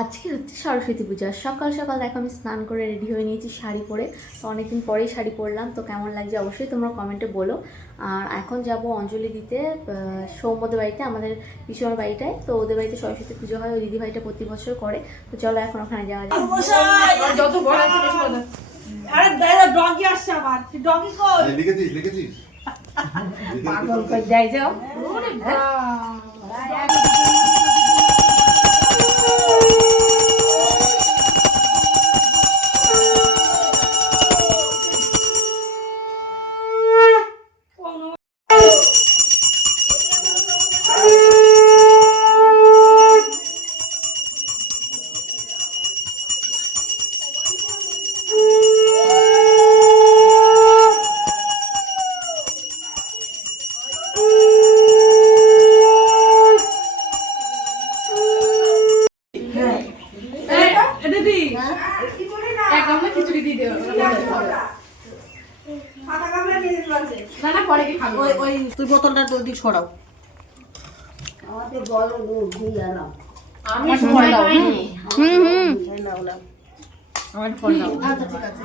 আজকে হচ্ছে সরস্বতী পূজা। সকাল সকাল দেখো আমি স্নান করে রেডি হয়ে নিয়েছি শাড়ি পরে। তো অনেকদিন পরেই শাড়ি পরলাম, তো কেমন লাগছে অবশ্যই তোমরা কমেন্টে বলো। আর এখন যাব অঞ্জলি দিতে সৌম্যদের বাড়িতে, আমাদের পিছনের বাড়িটায়। তো ওদের বাড়িতে সরস্বতী পুজো হয়, ওই দিদি ভাইটা প্রতি বছর করে। তো চলো এখন ওখানে যাওয়া যায়। যত বড় আছে বেশি কথা। আরে দাদা ডগি আসছে আবার। ডগি কই? লিখেছিস পাগল কই যাই যাও। ওরে বাবা। তুই বোতলটা জলদি ছড়াও। আমাদের বড় দুধ দিয়ে আনাও। আমি ফোন দাও। নাও নাও। আমার ফোন দাও। আচ্ছা ঠিক আছে।